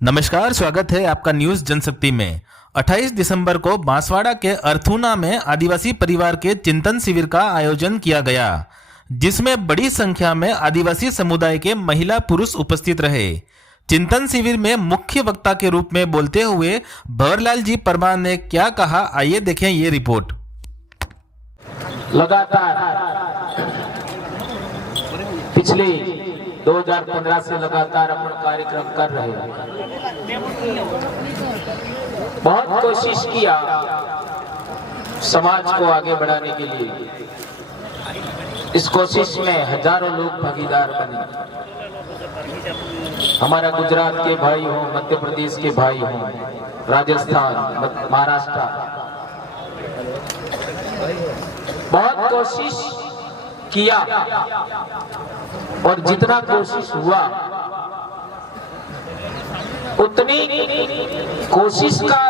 नमस्कार, स्वागत है आपका न्यूज जनशक्ति में। 28 दिसंबर को बांसवाड़ा के अर्थूना में आदिवासी परिवार के चिंतन शिविर का आयोजन किया गया, जिसमें बड़ी संख्या में आदिवासी समुदाय के महिला पुरुष उपस्थित रहे। चिंतन शिविर में मुख्य वक्ता के रूप में बोलते हुए भंवरलाल जी परमार ने क्या कहा, आइए देखें ये रिपोर्ट। लगातार पिछले 2015 से लगातार अपना कार्यक्रम कर रहे हैं। बहुत कोशिश किया समाज को आगे बढ़ाने के लिए। इस कोशिश में हजारों लोग भागीदार बने। हमारा गुजरात के भाई हो, मध्य प्रदेश के भाई हो, राजस्थान, महाराष्ट्र, बहुत कोशिश किया और जितना कोशिश हुआ उतनी कोशिश का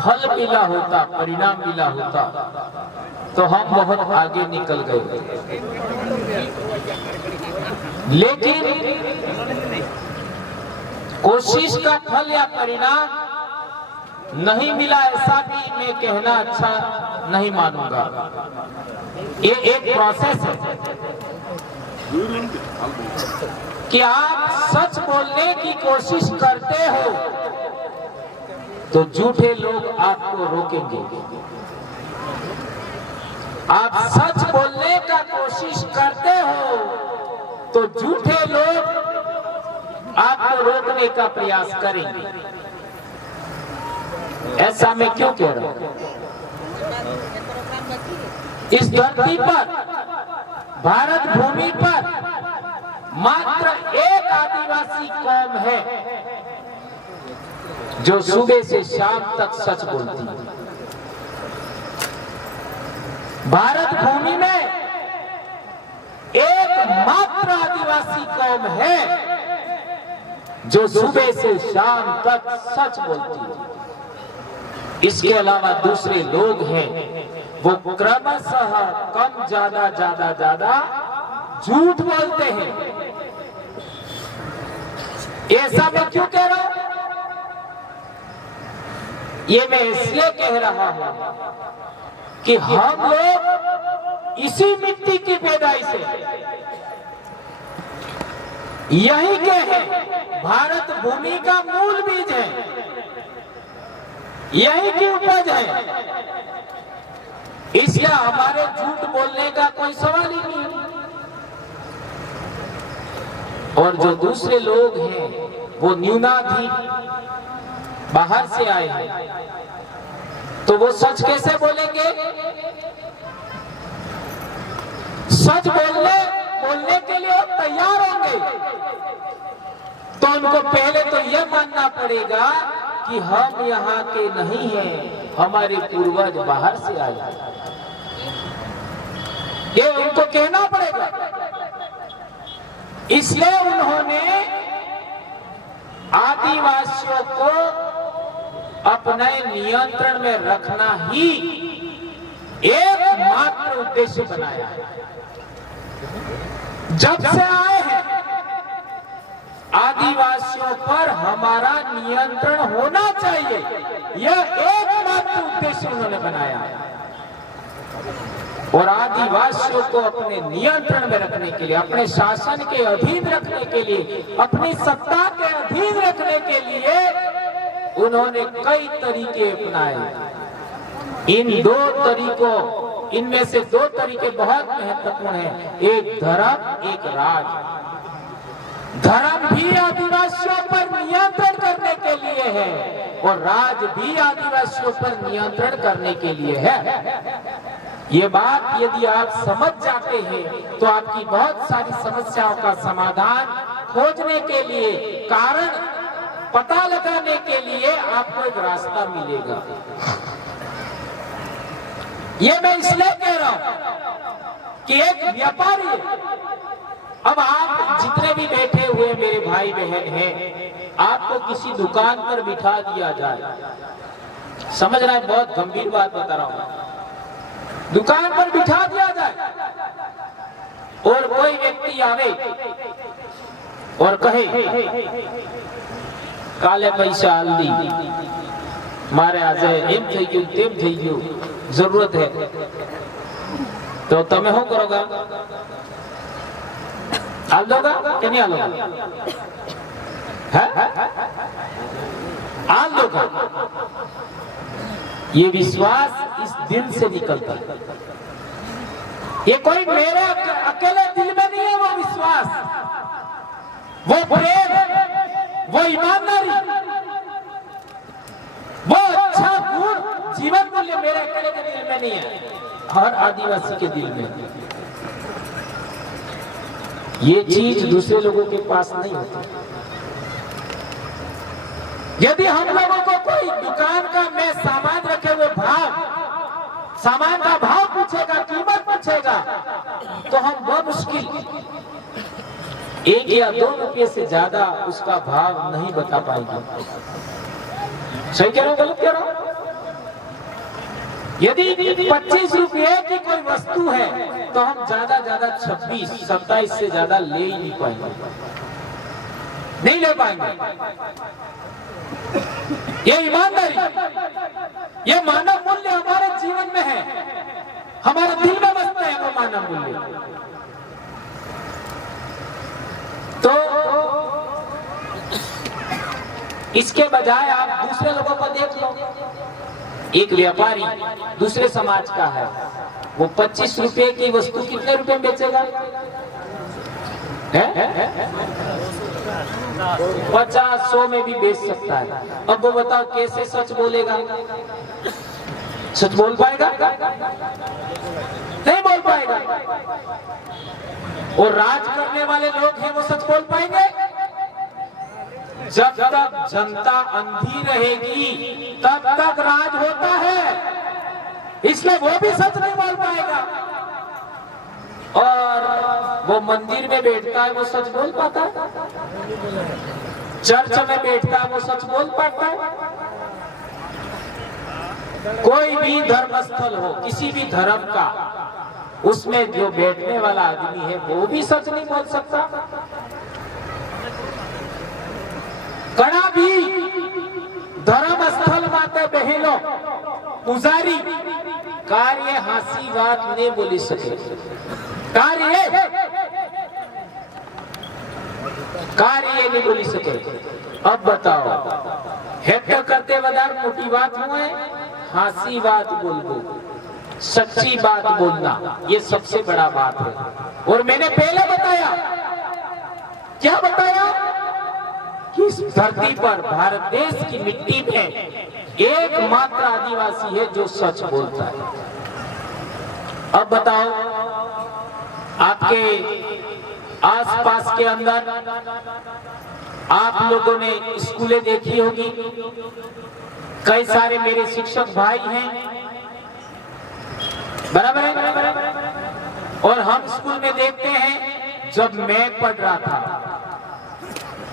फल मिला होता, परिणाम मिला होता तो हम बहुत आगे निकल गए। लेकिन कोशिश का फल या परिणाम नहीं मिला, ऐसा भी मैं कहना अच्छा नहीं मानूंगा। ये एक प्रोसेस है कि आप सच बोलने की कोशिश करते हो तो झूठे लोग आपको रोकेंगे। आप सच बोलने का कोशिश करते हो तो झूठे लोग आपको रोकने का प्रयास करेंगे। ऐसा मैं क्यों कह रहा हूं? इस धरती पर, भारत भूमि पर मात्र एक आदिवासी कौम है जो सुबह से शाम तक सच बोलती है। भारत भूमि में एकमात्र आदिवासी कौम है जो सुबह से शाम तक सच बोलती है। इसके अलावा दूसरे लोग हैं वो क्रमशः कम ज्यादा झूठ बोलते हैं। ऐसा मैं क्यों कह रहा हूं? ये मैं इसलिए कह रहा हूं कि हम लोग इसी मिट्टी की पैदाइश है, यही के हैं, भारत भूमि का मूल बीज है, यही की उपज है। इसलिए हमारे झूठ बोलने का कोई सवाल ही नहीं है। और जो दूसरे लोग हैं वो न्यूनाधिक बाहर से आए हैं, तो वो सच कैसे बोलेंगे? सच बोलने के लिए वो तैयार होंगे तो उनको पहले तो यह मानना पड़ेगा कि हम यहाँ के नहीं हैं, हमारे पूर्वज बाहर से आए हैं। ये उनको कहना पड़ेगा। इसलिए उन्होंने आदिवासियों को अपने नियंत्रण में रखना ही एकमात्र उद्देश्य बनाया है। जब से आए हैं आदिवासियों पर हमारा नियंत्रण होना चाहिए, यह एकमात्र उद्देश्य उन्होंने बनाया है। और आदिवासियों को अपने नियंत्रण में रखने के लिए, अपने शासन के अधीन रखने के लिए, अपनी सत्ता के अधीन रखने के लिए उन्होंने कई तरीके अपनाए। इनमें से दो तरीके बहुत महत्वपूर्ण हैं, एक धर्म, एक राज। धर्म भी आदिवासियों पर नियंत्रण करने के लिए है और राज भी आदिवासियों पर नियंत्रण करने के लिए है। ये बात यदि आप समझ जाते हैं तो आपकी बहुत सारी समस्याओं का समाधान खोजने के लिए, कारण पता लगाने के लिए आपको एक रास्ता मिलेगा। ये मैं इसलिए कह रहा हूं कि एक व्यापारी, अब आप जितने भी बैठे हुए मेरे भाई बहन हैं, आपको किसी दुकान पर बिठा दिया जाए, समझ रहा है, बहुत गंभीर बात बता रहा हूं। दुकान पर बिठा दिया जाए और कोई व्यक्ति आवे और कहे કાલે પૈસા હાલદી મારે આજે એમ થઈ ગયું તેમ થઈ ગયું જરૂરત હે તો તમે શું કરોગા હાલ દોગા કે નહીં હાલોગા हाल दोगा ये विश्वास इस दिल से निकलता है ये कोई मेरे अकेले दिल में नहीं है वो विश्वास वो प्रेम वो ईमानदारी वो अच्छा गुण जीवन मूल्य मेरे अकेले के दिल में नहीं है हर आदिवासी के दिल में ये चीज दूसरे लोगों के पास नहीं होती यदि हम लोगों को कोई दुकान का मैं सामान रखे हुए सामान का भाव पूछेगा कीमत पूछेगा तो हम बहुत मुश्किल 1 या 2 रुपये से ज्यादा उसका भाव नहीं बता पाएंगे सही कह रहा हूं गलत कह रहा हूं यदि 25 रुपये की कोई वस्तु है तो हम ज्यादा 26-27 से ज्यादा ले ही नहीं पाएंगे नहीं ले पाएंगे ये ईमानदारी ये मानव मूल्य हमारे जीवन में है हमारे दिल में बसता है वो मानव मूल्य तो इसके बजाय आप दूसरे लोगों को देख लो एक व्यापारी दूसरे समाज का है वो 25 रुपए की वस्तु कितने रुपए में बेचेगा 50-100 में भी बेच सकता है अब वो बताओ कैसे सच बोलेगा सच बोल पाएगा नहीं बोल पाएगा और राज करने वाले लोग हैं वो सच बोल पाएंगे जब तक जनता अंधी रहेगी तब तक राज होता है इसलिए वो भी सच नहीं बोल पाएगा और वो मंदिर में बैठता है वो सच बोल पाता है चर्च में बैठता है वो सच बोल पाता है कोई भी धर्म स्थल हो किसी भी धर्म का उसमें जो बैठने वाला आदमी है वो भी सच नहीं बोल सकता कड़ा भी धर्म स्थल माते बहनों पुजारी कार्य हासी बात नहीं बोली सके कार्य नहीं बोली सके अब बताओ हेट करते वदार मोटी बात हुए हासी बात बोल सच्ची बात बोलना ये सबसे बड़ा बात है और मैंने पहले बताया क्या बताया कि इस धरती पर भारत देश की मिट्टी में एकमात्र आदिवासी है जो सच बोलता है अब बताओ आपके आसपास के अंदर आप लोगों ने स्कूलें देखी होगी कई सारे मेरे शिक्षक भाई हैं बराबर है और हम स्कूल में देखते हैं जब मैं पढ़ रहा था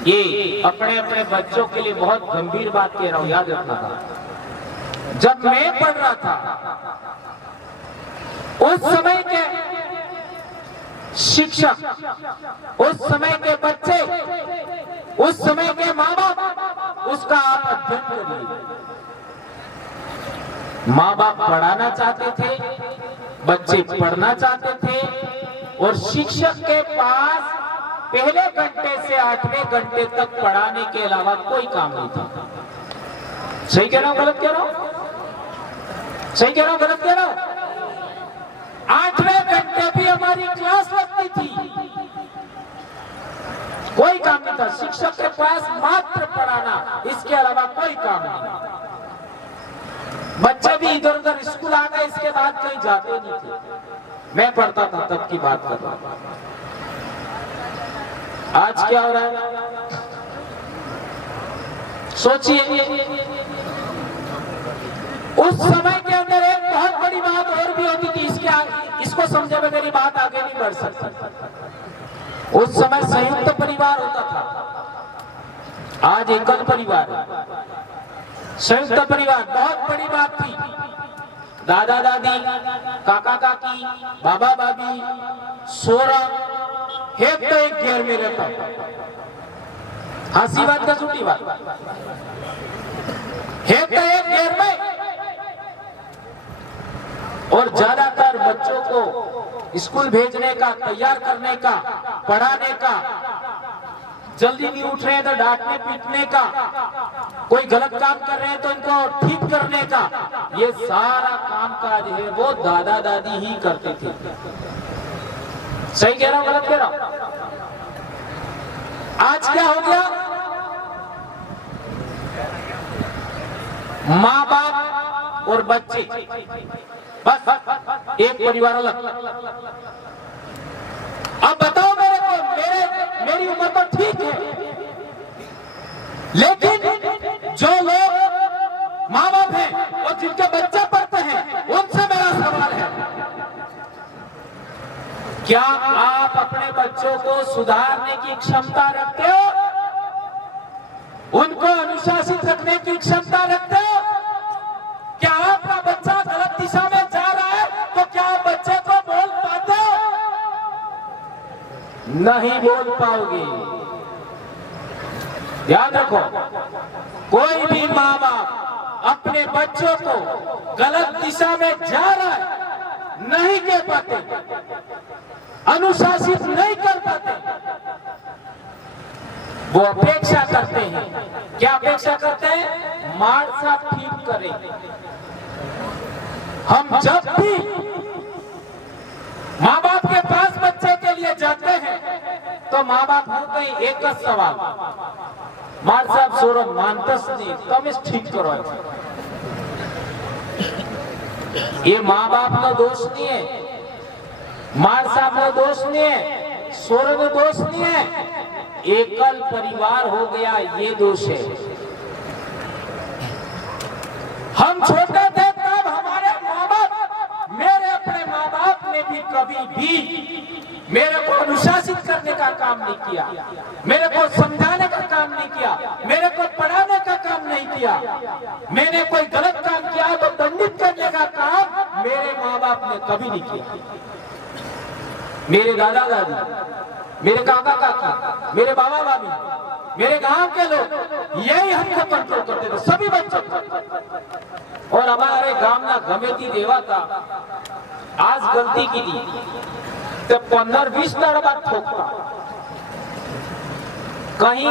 ये अपने अपने बच्चों के लिए बहुत गंभीर बात कह रहा हूं याद रखना था जब मैं पढ़ रहा था उस समय के शिक्षक उस समय के बच्चे उस समय के माँ बाप उसका आप अध्ययन करिए माँ बाप पढ़ाना चाहते थे बच्चे पढ़ना चाहते थे और शिक्षक के पास पहले घंटे से 8वें घंटे तक पढ़ाने के अलावा कोई काम नहीं था सही कह रहा हूं गलत कह रहा हूं सही कह रहा हूं गलत कह रहा हूं 8वें घंटे भी हमारी क्लास लगती थी कोई काम नहीं था शिक्षक के पास मात्र पढ़ाना इसके अलावा कोई काम नहीं बच्चे भी इधर उधर स्कूल आ गए इसके बाद कहीं जाते नहीं थे मैं पढ़ता था तब की बात कर रहा हूं आज क्या हो रहा है सोचिए उस समय के अंदर एक बहुत बड़ी बात और भी होती थी इसको समझे में मेरी बात आगे नहीं बढ़ सकती उस समय संयुक्त परिवार होता था आज एकल परिवार है संयुक्त परिवार बहुत बड़ी बात थी दादा दादी काका काकी बाबा बाबी सोरा एक तो एक घर में रहता हासी बात का झूठी बात है तो एक देर में। और ज्यादातर बच्चों को स्कूल भेजने का, तैयार करने का, पढ़ाने का, जल्दी नहीं उठ रहे हैं तो डांटने पीटने का, कोई गलत काम कर रहे हैं तो इनको ठीक करने का, ये सारा काम काज है वो दादा दादी ही करते थे। सही कह रहा हूं, गलत कह रहा हूं? आज क्या हो गया, माँ बाप और बच्चे बस एक परिवार अलग। अब बताओ मेरे को, मेरी उम्र तो ठीक है, लेकिन जो लोग माँ बाप हैं और जिनके बच्चे पढ़ते हैं, उनसे मेरा सवाल है, क्या आप अपने बच्चों को सुधारने की क्षमता रखते हो? उनको अनुशासित रखने की क्षमता रखते हो? क्या आपका बच्चा गलत दिशा में जा रहा है तो क्या आप बच्चे को बोल पाते हो? नहीं बोल पाओगे। ध्यान रखो, कोई भी माँ बाप अपने बच्चों को गलत दिशा में जा रहा है नहीं कह पाते, अनुशासित नहीं कर पाते। वो अपेक्षा करते हैं, क्या अपेक्षा करते हैं? मार साहब ठीक करें। हम जब भी माँ बाप के पास बच्चे के लिए जाते हैं तो माँ बाप होते ही एक सवाल, मार साहब सोरो मानतस नहीं, कम इस ठीक करो। ये माँ बाप का दोष नहीं है, मार साहब का दोष नहीं है, सोरो का दोष नहीं है, एकल परिवार हो गया ये दोष है। हम छोटे थे तब हमारे माँ बाप, मेरे अपने माँ बाप ने भी कभी भी मेरे को अनुशासित करने का काम नहीं किया, मेरे को समझाने का काम नहीं किया, मेरे को पढ़ाने का काम नहीं किया। मैंने कोई गलत काम किया तो दंडित करने का काम मेरे माँ बाप ने कभी नहीं किया। मेरे दादा दादी, मेरे काका काकी, मेरे बाबा बाबी, मेरे गांव के लोग यही हमको कंट्रोल करते थे, सभी बच्चों को। और हमारे गांव ना गमेती देवा था, आज गलती की थी तो 15-20 बार ठोकता। कहीं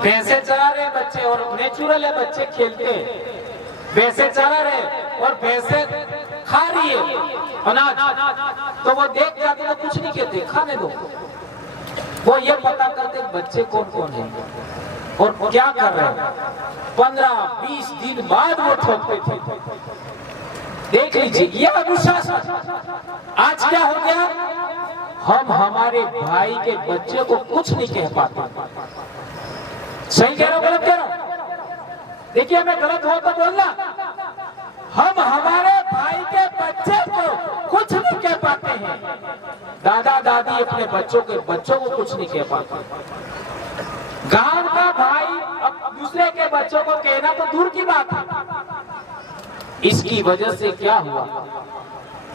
भैंसे चरा रहे बच्चे और नेचुरल है, बच्चे खेलते हैं, भैंसे चरा रहे और भैंसे खा रही है अनाज, तो वो देख जाते तो कुछ नहीं कहते, खाने दो। वो ये पता करते बच्चे कौन कौन है और क्या कर रहे हैं। 15-20 दिन बाद वो ठोकते थे। देख लीजिए ये अनुशासन। आज क्या हो गया, हम हमारे भाई के बच्चे को कुछ नहीं कह पाते। सही कह रहा हूं, गलत कह रहा हूं? देखिए मैं गलत हो तो बोलना। हम हमारे भाई के बच्चे को कुछ नहीं कह पाते हैं, दादा दादी अपने बच्चों को कुछ नहीं कह पाते। गांव का भाई अब दूसरे के बच्चों को कहना तो दूर की बात है। इसकी वजह से क्या हुआ,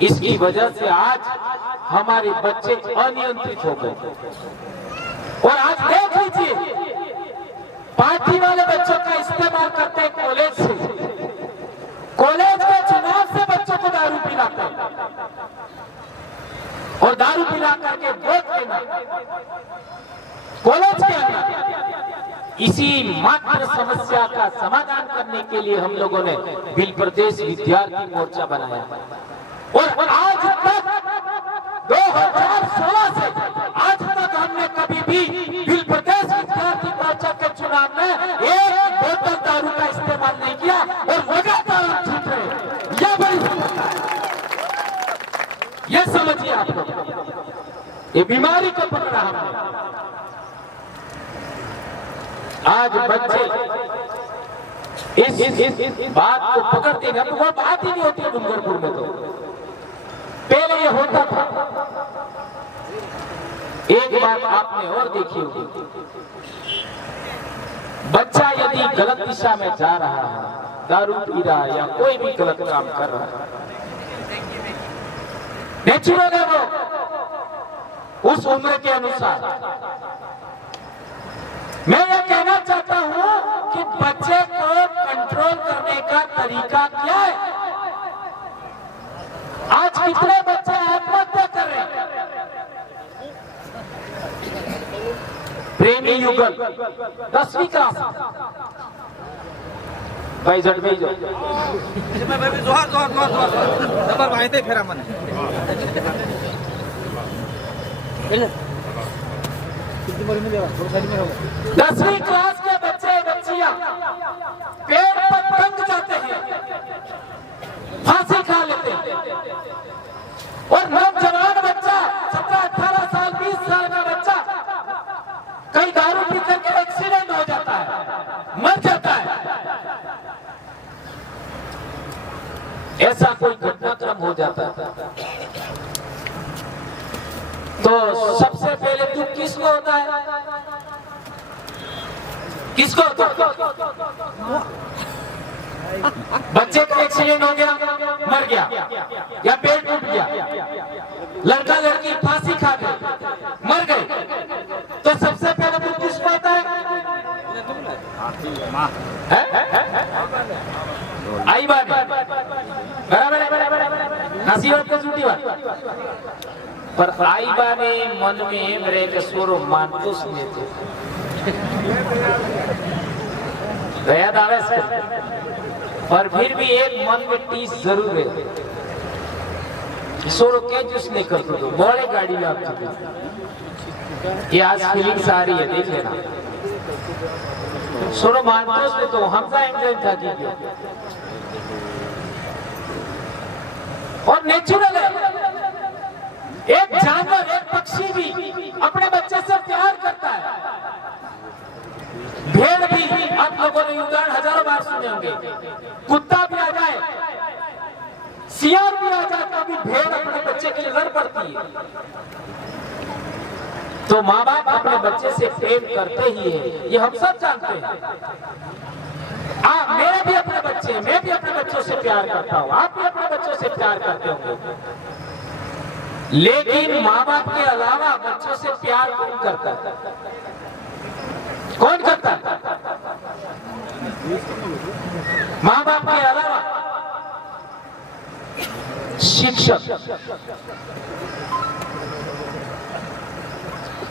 इसकी वजह से आज हमारे बच्चे अनियंत्रित हो गए। और आज देख लीजिए पार्टी वाले बच्चों का इस्तेमाल करते हैं कॉलेज से, कॉलेज के चुनाव से बच्चों को दारू पिलाते हैं और दारू पिला करके वोट देना कॉलेज के अंदर। इसी मात्र समस्या का समाधान करने के लिए हम लोगों ने बिल प्रदेश विद्यार्थी मोर्चा बनाया और आज तक 2016 से आज तक हमने कभी भी बिल प्रदेश विद्यार्थी मोर्चा के चुनाव में एक बोतल दारू का इस्तेमाल नहीं किया और लगातार हम जीत रहे। यह बड़ी समस्या है, यह समझिए आप लोग, ये बीमारी को पकड़ा हमने। आज बच्चे इस बात को पकड़ते हैं, तो वो बात ही नहीं होती डूंगरपुर में। तो पहले ये होता था। एक बात आपने और देखी होगी, बच्चा यदि गलत दिशा में जा रहा है, दारू पी रहा है या कोई भी गलत काम कर रहा है, नेचुरल है वो उस उम्र के अनुसार मैं ये कहना चाहता हूं कि बच्चे को कंट्रोल करने का तरीका क्या है। आज कितने बच्चे आत्महत्या कर रहे हैं। प्रेमी युगल 10वीं क्लास भाई जट भाई जो जोहार जोहार जोहार जोहार जबर माहिती आहे फेरा म्हणे 10वीं क्लास के बच्चे बच्चियां पेड़ पर टंग जाते हैं, फांसी खा लेते हैं। और नौजवान बच्चा 17-18 साल 20 साल का बच्चा कई दारू पी करके एक्सीडेंट हो जाता है, मर जाता है। ऐसा कोई घटनाक्रम हो जाता है तो सबसे पहले दुख किसको होता है? किसको होता है? बच्चे का एक्सीडेंट हो गया, मर गया या पेट टूट गया, लड़का लड़की फांसी खा गए, मर गए, तो सबसे पहले दुख किसको होता है? आई बात बराबर है, हंसी बात का झूठी बात। पर आई बाने मन में मेरे के स्वरो मानतो सुने थे दया दावे से, पर फिर भी एक मन में टीस जरूर है। स्वरो के जूस नहीं करते तो बड़े गाड़ी में आप ये आज फीलिंग्स आ रही है, देख लेना। स्वरो मानतो से तो हमका एंजॉय था कि और नेचुरल है। एक जानवर, एक पक्षी भी अपने बच्चे से प्यार करता है। भेड़ भी, आप लोगों ने उदाहरण हजारों बार सुने होंगे। कुत्ता भी आ जाए, सियार भी आ जाए तो भी भेड़ अपने बच्चे के लिए लड़ पड़ती है। तो माँ बाप अपने बच्चे से प्रेम करते ही है, ये हम सब जानते हैं। मेरे भी अपने बच्चे, मैं भी अपने बच्चों से प्यार करता हूँ, आप भी अपने बच्चों से प्यार करते होंगे। लेकिन माँ बाप के अलावा बच्चों से प्यार कौन करता है? कौन करता है? माँ बाप के अलावा शिक्षक।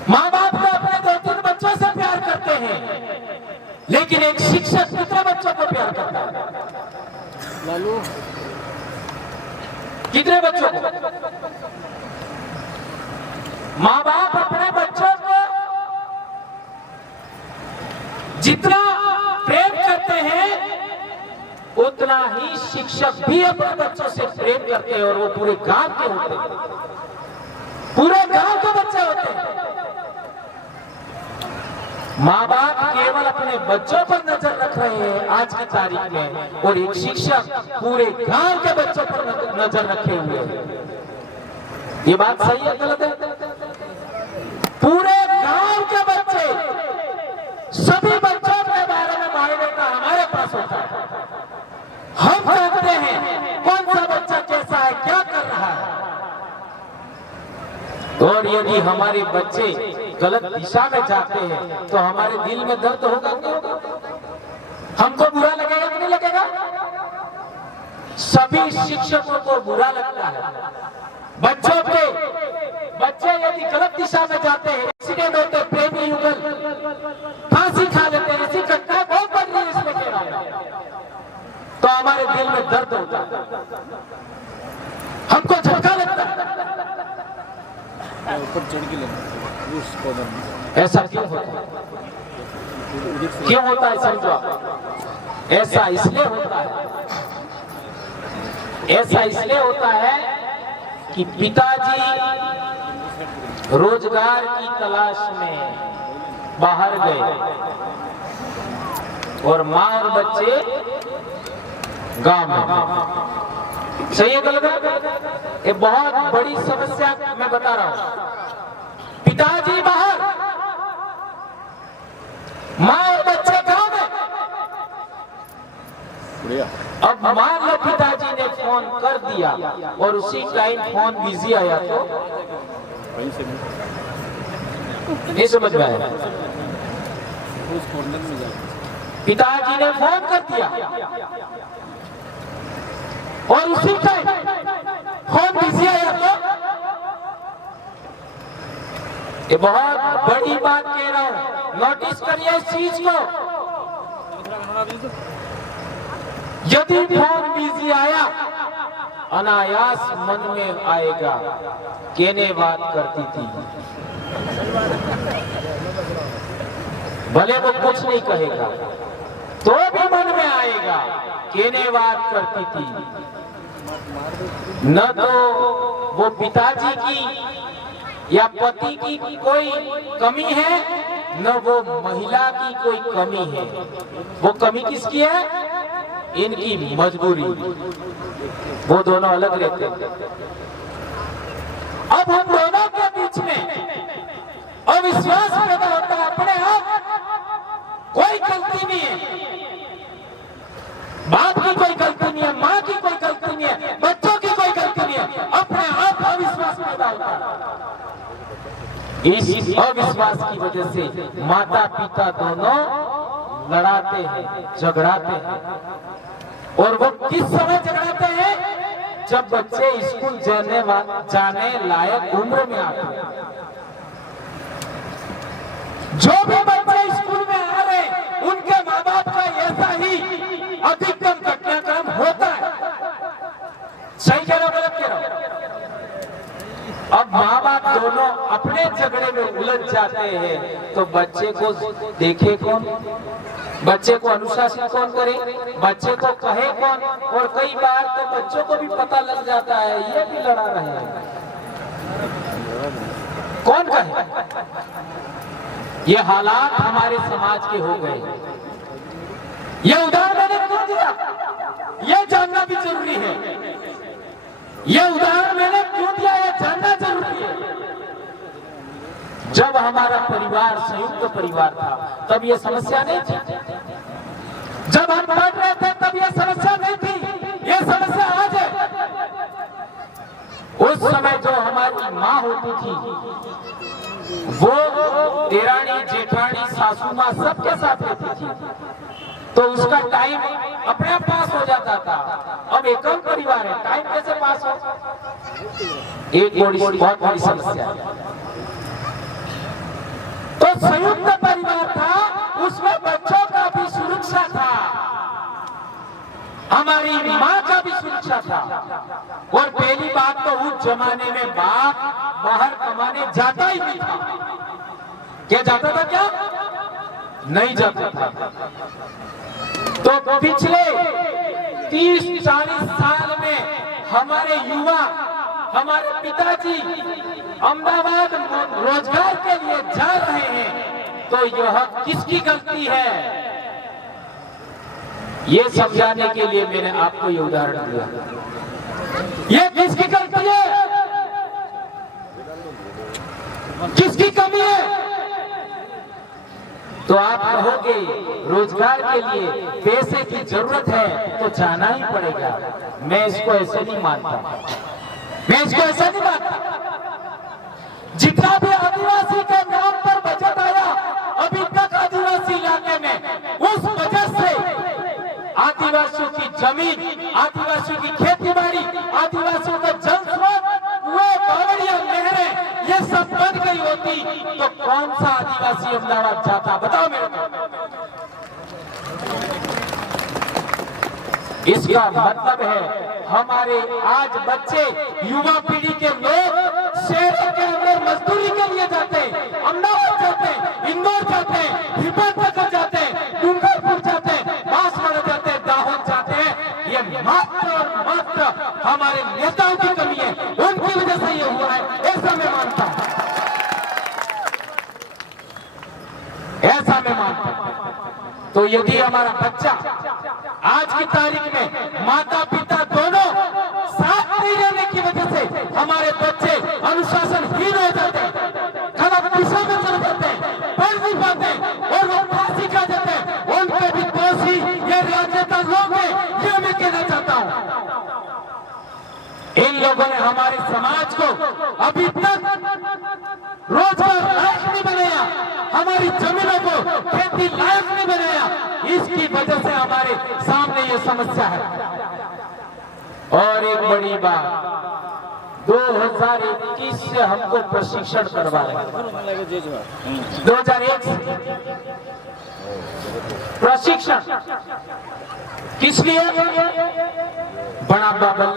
माँ बाप तो अपने 2-3 बच्चों से प्यार करते हैं, लेकिन एक शिक्षक कितने बच्चों को प्यार करता है? कितने बच्चों को? माँ बाप अपने बच्चों को जितना प्रेम करते हैं उतना ही शिक्षक भी अपने बच्चों से प्रेम करते हैं, और वो पूरे गांव के होते हैं, पूरे गांव के बच्चे होते हैं। माँ बाप केवल अपने बच्चों पर नजर रख रहे हैं आज की तारीख में, और एक शिक्षक पूरे गांव के बच्चों पर नजर रखे हुए हैं। ये बात सही है गलत है? पूरे गांव के बच्चे, सभी बच्चों के बारे में मायने का हमारे पास होता है। हम जानते हैं कौन सा बच्चा कैसा है, क्या कर रहा है। और यदि हमारे बच्चे गलत दिशा में जाते हैं तो हमारे दिल में दर्द होगा, हमको बुरा लगेगा कि नहीं लगेगा? सभी शिक्षकों को बुरा लगता है। बच्चे यदि गलत दिशा में जाते हैं, एक्सीडेंट होते हैं, प्रेमी युगल, फांसी खा लेते हैं, ऐसी घटनाएं बहुत बढ़ रही है इसमें कह रहा हूं, तो हमारे दिल में दर्द होता है, हमको झटका लगता है। ऐसा क्यों होता है? क्यों होता है समझो? ऐसा इसलिए होता है, ऐसा इसलिए होता है कि पिताजी रोजगार की तलाश में बाहर गए और माँ और बच्चे गांव में। सही है गलत है? ये बहुत बड़ी समस्या मैं बता रहा हूं। पिताजी बाहर, माँ और बच्चे गांव में। अब मान लो पिताजी ने फोन कर दिया और उसी टाइम फोन बिजी आया तो नहीं समझ में आया। पिताजी ने फोन कर दिया और उसी टाइम फोन बिजी आया तो ये बहुत बड़ी बात कह रहा हूं, नोटिस करिए इस चीज को। यदि फोन बिजी आया अनायास मन में आएगा केने बात करती थी, भले वो कुछ नहीं कहेगा तो भी मन में आएगा केने बात करती थी। न तो वो पिताजी की या पति की कोई कमी है, न वो महिला की कोई कमी है। वो कमी किसकी है? इनकी मजबूरी। वो दोनों अलग रहते हैं। अब हम दोनों के बीच में अविश्वास पैदा होता है। अपने आप कोई गलती नहीं है, बाप की कोई गलती नहीं है, माँ की कोई गलती नहीं है, बच्चों की कोई गलती नहीं है, अपने आप अविश्वास पैदा होता है। इस अविश्वास की वजह से माता पिता दोनों लड़ाते हैं, झगड़ाते हैं। और वो किस समय झगड़ाते हैं? जब बच्चे स्कूल जाने लायक उम्र में आते हैं। जो भी बच्चे स्कूल में आ रहे हैं उनके माँ बाप का ऐसा ही अधिकतम घटनाक्रम होता है। सही कह रहा हूं, गलत कह रहा हूं? अब माँ बाप दोनों अपने झगड़े में उलझ जाते हैं तो बच्चे को देखे कौन, बच्चे को अनुशासित कौन करे, बच्चे को कहे कौन? और कई बार तो बच्चों को भी पता लग जाता है ये भी लड़ा रहे हैं, कौन कहे? ये हालात हमारे समाज के हो गए। ये उदाहरण मैंने क्यों दिया, ये जानना भी जरूरी है। ये उदाहरण मैंने क्यों दिया, ये जानना जरूरी है। जब हमारा परिवार संयुक्त परिवार था तब ये समस्या नहीं थी। जब हम पढ़ रहे थे तब ये समस्या नहीं थी, ये समस्या आज है। उस समय जो हमारी माँ होती थी वो देरानी जेठानी सासू माँ सबके साथ रहती थी, तो उसका टाइम अपने आप पास हो जाता था। अब एकल परिवार है, टाइम कैसे पास हो? एक बहुत बड़ी समस्या है। तो संयुक्त परिवार था, उसमें बच्चों का भी सुरक्षा था, हमारी माँ का भी सुरक्षा था। और पहली बात तो उस जमाने में बाप बाहर कमाने जाता ही नहीं था। क्या जाता था? क्या नहीं जाता था। तो पिछले 30-40 साल में हमारे युवा, हमारे पिताजी अहमदाबाद रोजगार के लिए जा रहे हैं, तो यह किसकी गलती है? ये समझाने के लिए मैंने आपको ये उदाहरण दिया। ये किसकी गलती है, किसकी कमी है? तो आप कहोगे रोजगार के लिए पैसे की जरूरत है तो जाना ही पड़ेगा। मैं इसको ऐसे नहीं मानता, मैं इसको ऐसा नहीं मानता। जितना भी आदिवासी के नाम पर बजट आया अभी तक आदिवासी इलाके में, उस बजट से आदिवासियों की जमीन, आदिवासियों की खेती बाड़ी, आदिवासियों का जल स्रोत, वो बावड़ियां, नहरें, ये सब बन गई होती तो कौन सा आदिवासी अहमदाबाद जाता? बताओ मेरे को। इसका मतलब है हमारे आज बच्चे, युवा पीढ़ी के लोग शहरों के अंदर मजदूरी के लिए जाते हैं, अहमदाबाद जाते हैं, इंदौर जाते हैं, हिम्मतनगर जाते हैं, डूंगरपुर जाते हैं, बांसवाड़ा जाते हैं, दाहोद जाते हैं। ये मात्र और मात्र हमारे नेताओं की कमी है, उनकी वजह से ये हुआ है, ऐसा मैं मानता हूं, ऐसा मैं मानता हूं। तो यदि हमारा बच्चा आज की तारीख में माता पिता दोनों साथ नहीं रहने की वजह से हमारे बच्चे अनुशासनहीन हो जाते हैं, गलत दिशा में चले जाते हैं, पढ़ नहीं पाते और वो फांसी खा जाते हैं, उन पे भी दोषी ये राजनेता लोग हैं, ये मैं कहना चाहता हूं। इन लोगों ने हमारे समाज को अभी तक रोजगार लायक नहीं बनाया, हमारी जमीनों को खेती लायक नहीं बनाया, इसकी वजह से हमारे सामने ये समस्या है। और एक बड़ी बात, 2021 से हमको प्रशिक्षण करवा रहे हैं, 2001 से प्रशिक्षण किस लिए? बड़ा बाबल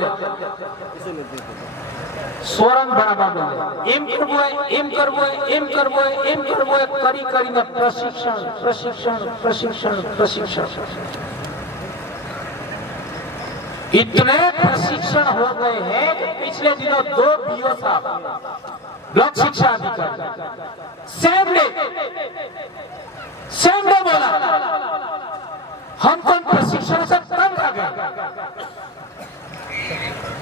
सोरन बड़ा बाबल एम करबो करी करी में प्रशिक्षण प्रशिक्षण प्रशिक्षण प्रशिक्षण इतने प्रशिक्षण हो गए हैं कि पिछले दिनों 2 बीओ साहब ब्लॉक शिक्षा अधिकारी सेम डे बोला हम तो प्रशिक्षण से तंग आ गए।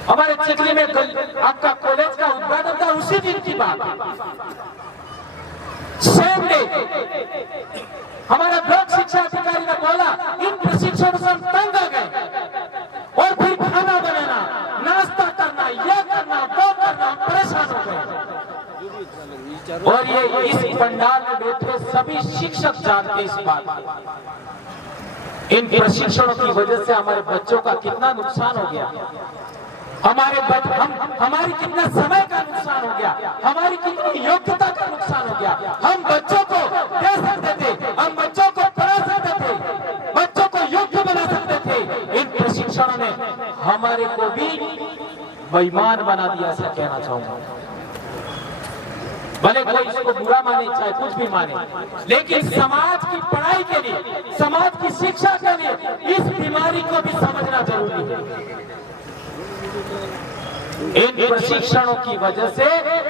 हमारे चिखली में आपका कॉलेज का उद्घाटन था, उसी दिन की बात, सेम डे हमारा ब्लॉक शिक्षा अधिकारी ने बोला इन प्रशिक्षण से हम तंग आ गए, और फिर खाना बनाना, नाश्ता करना, यह करना, वो करना, परेशान हो गए। और ये इस पंडाल में बैठे सभी शिक्षक जानते इस बात को। इन प्रशिक्षणों की वजह से हमारे बच्चों का कितना नुकसान हो गया, हमारी कितना समय का नुकसान हो गया, हमारी कितनी योग्यता का नुकसान हो गया। हम बच्चों को दे सकते थे, हम बच्चों को पढ़ा सकते थे, बच्चों को योग्य बना सकते थे। इन प्रशिक्षणों ने हमारे को भी बेईमान बना दिया, ऐसा कहना चाहूंगा। भले कोई इसको बुरा माने, चाहे कुछ भी माने, लेकिन समाज की पढ़ाई के लिए, समाज की शिक्षा के लिए इस बीमारी को भी समझना जरूरी है। इन प्रशिक्षणों की वजह से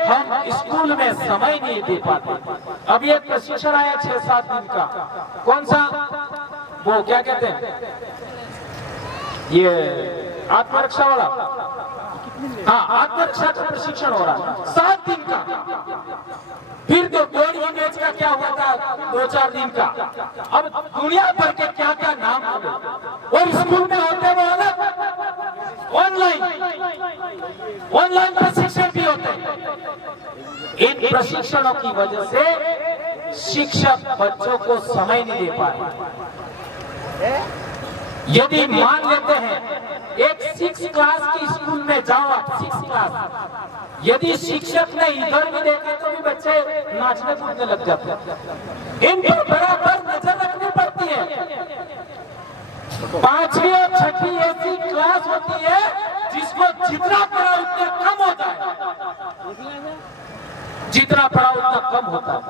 हम स्कूल में समय नहीं दे पाते। अभी एक प्रशिक्षण आया 6-7 दिन का, कौन सा, वो क्या कहते हैं, ये आत्मरक्षा वाला, हाँ आत्मरक्षा का प्रशिक्षण हो रहा है 7 दिन का। फिर तो बॉडी इमेज का क्या हुआ था 2-4 दिन का। अब दुनिया भर के क्या क्या नाम हो गए, और स्कूल में होते वो अलग, ऑनलाइन प्रशिक्षण भी होते हैं। इन प्रशिक्षणों की वजह से शिक्षक बच्चों को समय नहीं दे पाए। यदि मान लेते हैं एक 6 क्लास की स्कूल में जाओ आप, 6 क्लास, यदि शिक्षक ने इधर भी देखे तो भी बच्चे नाचने कूदने लग जाते हैं। इन पर बराबर नजर रखनी पड़ती है। 5वीं और 6वीं ऐसी क्लास होती है जिसको जितना पढ़ा उतना कम होता है, जितना पढ़ा उतना कम होता है।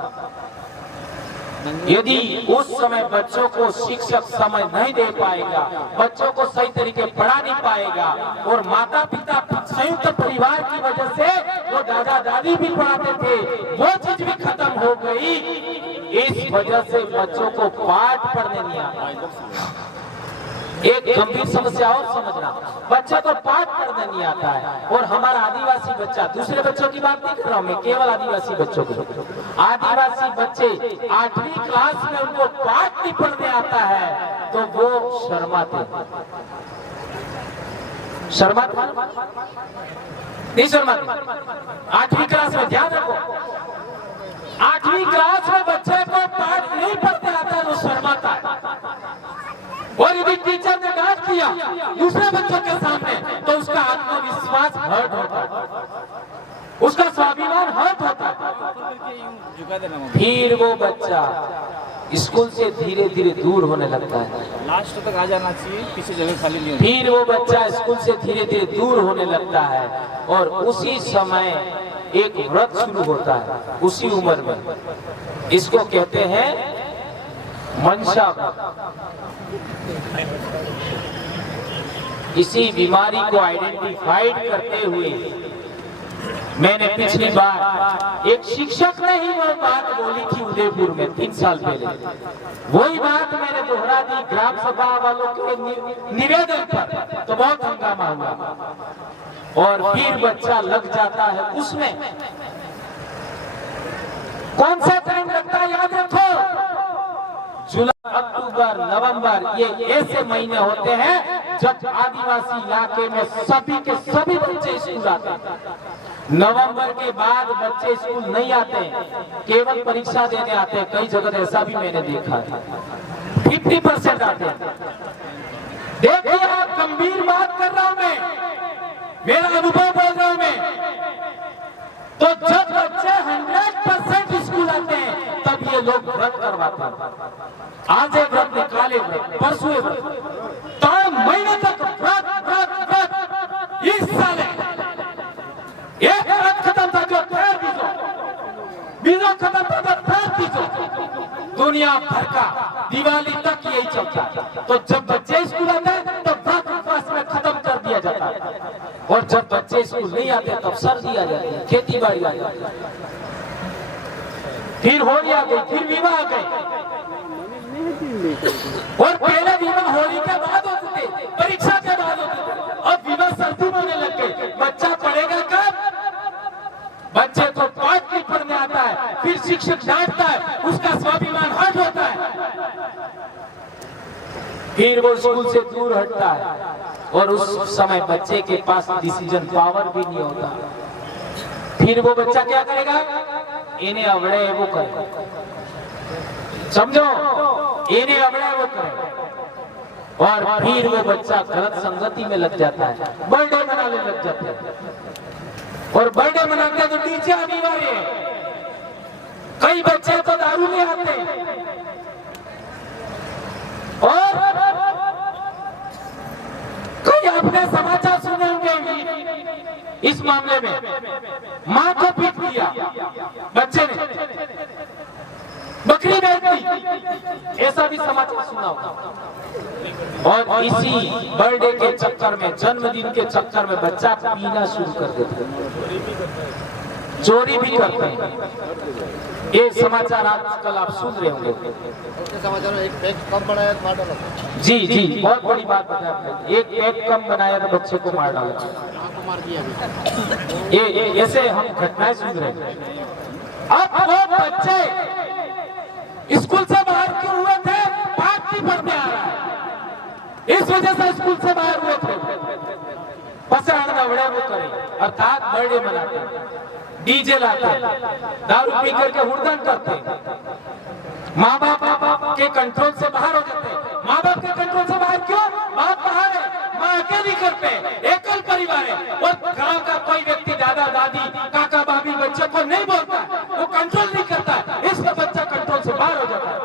यदि उस समय बच्चों को शिक्षक समय नहीं दे पाएगा, बच्चों को सही तरीके पढ़ा नहीं पाएगा, और माता पिता संयुक्त परिवार की वजह से वो दादा दादी भी पढ़ाते थे, वो चीज भी खत्म हो गई। इस वजह से बच्चों को पाठ पढ़ने नहीं आता। एक गंभीर समस्या और समझना, बच्चे को पाठ पढ़ने नहीं आता है। और हमारा आदिवासी बच्चा, दूसरे बच्चों की बात नहीं कर रहा हूं मैं, केवल आदिवासी बच्चों की, आदिवासी बच्चे 8वीं क्लास में उनको पाठ नहीं पढ़ने आता है तो वो शर्माते नहीं शर्माते। 8वीं क्लास में ध्यान रखो, 8वीं क्लास में बच्चे को पाठ नहीं पढ़ते आता है, वो शर्माता है। और यदि टीचर ने डांट किया दूसरे बच्चों के सामने तो उसका आत्मविश्वास हर्ट होता है, उसका स्वाभिमान हर्ट होता है। फिर वो बच्चा स्कूल से धीरे धीरे दूर होने लगता है, लास्ट तक आ जाना चाहिए, पीछे जगह खाली नहीं। फिर वो बच्चा स्कूल से धीरे धीरे दूर होने लगता है, और उसी समय एक व्रत शुरू होता है उसी उम्र में। इसको कहते हैं मनसा। इसी बीमारी को आइडेंटिफाइड करते हुए मैंने पिछली बार एक शिक्षक ने ही वो बात बोली थी उदयपुर में 3 साल पहले, वही बात मैंने दोहरा दी ग्राम सभा वालों के निवेदन पर, तो बहुत हंगामा हुआ। और फिर बच्चा लग जाता है उसमें। कौन सा टाइम लगता है याद रखो, जुलाई, अक्टूबर, नवंबर, ये ऐसे महीने होते हैं जब आदिवासी इलाके में सभी के सभी बच्चे स्कूल आते हैं। नवंबर के बाद बच्चे स्कूल नहीं आते, केवल परीक्षा देने आते हैं। कई जगह ऐसा भी मैंने देखा है, 50% आते हैं। देखिए, आप गंभीर बात कर रहा हूं मैं, मेरा अनुभव बोल रहा हूं मैं। तो जब बच्चे 100% स्कूल आते हैं, तब ये लोग व्रत करवाते हैं। आज एक व्रत, निकाले व्रत, परसों व्रत, 3 महीने तक व्रत व्रत व्रत। इस साल एक व्रत खत्म था जो फिर बीजो खत्म था तो फिर बीजो। दुनिया भर का दिवाली तक यही चलता है। तो जब बच्चे स्कूल आते हैं तो व्रत उपवास में खत्म कर दिया जाता है, और जब बच्चे स्कूल नहीं आते तब सर्दी आ जाती है, खेती बाड़ी आ जाती है, फिर होली आ गई, फिर विवाह आ गए। और पहले विवाह होली के बाद होते थे, परीक्षा के बाद होते थे, अब विवाह सर्दी में होने लग गए। बच्चा पढ़ेगा कब? बच्चे को पाठ नहीं पढ़ने आता है, फिर शिक्षक डांटता है, उसका स्वाभिमान हट होता है, फिर वो स्कूल से दूर हटता है, और उस समय बच्चे के पास डिसीजन पावर भी नहीं होता। फिर वो बच्चा क्या करेगा? इन्हें अवड़े वो करे, समझो, इन्हें अवड़े वो करे, और फिर वो बच्चा गलत संगति में लग जाता है, बर्थडे मनाने लग जाता है। और बर्थडे मनाते हैं तो डीजे अनिवार्य है। कई बच्चे तो दारू ले आते हैं, और कई आपने समाचार सुने होंगे इस मामले में, मां को पीट दिया बच्चे ने, बकरी बेच दी, ऐसा भी समाचार सुना होगा। और इसी बर्थडे के चक्कर में, जन्मदिन के चक्कर में बच्चा पीना शुरू कर देता है, चोरी भी करते हैं। ये समाचार आजकल आप सुन रहे होंगे। समाचार में एक पैक कम बनाया तो मार डाला। जी जी, बहुत बड़ी बात बताया आपने, एक पैक कम बनाया तो बच्चे को मार डाला। ये ऐसे हम घटनाएं सुन रहे हैं। अब वो बच्चे स्कूल से बाहर क्यों हुए थे? पाठ नहीं पढ़ने आ रहा है, इस वजह से स्कूल से बाहर हुए थे। पसंद बड़े वो करे, अर्थात बर्थडे मनाते, डीजे लाते, दारू पी करके हुड़दंग करते, माँ बाप के कंट्रोल से बाहर हो जाते। माँ बाप के कंट्रोल से बाहर क्यों? बाप बाहर है, माँ अकेली घर पे, एकल परिवार है, और गांव का कोई व्यक्ति, दादा दादी, काका भाभी बच्चे को नहीं बोलता, वो कंट्रोल नहीं करता, इसलिए बच्चा कंट्रोल से बाहर हो जाता है।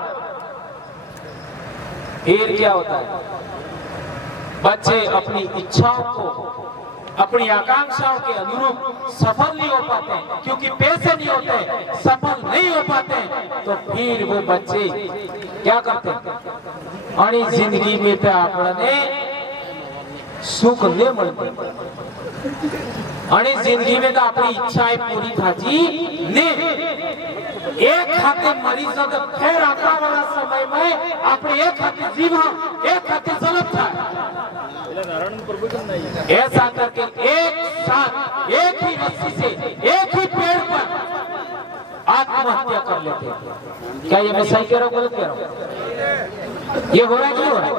फिर क्या होता है? बच्चे अपनी इच्छाओं को, अपनी आकांक्षाओं के अनुरूप सफल नहीं हो पाते, क्योंकि पैसे नहीं होते, सफल नहीं हो पाते, तो फिर वो बच्चे क्या करते? आणि जिंदगी में तो आपने सुख नहीं मिलते, आणि जिंदगी में तो अपनी इच्छाएं पूरी थाची नहीं। एक हाथे मरीज तो फिर आका वाला समय में अपने एक हाथे जीवा, एक हाथे जलप था, ऐसा करके एक साथ एक ही रस्सी से एक ही पेड़ पर आत्महत्या कर लेते हैं। क्या ये मैं सही कह रहा हूँ, गलत कह रहा हूँ? ये हो रहा है कि नहीं हो रहा है?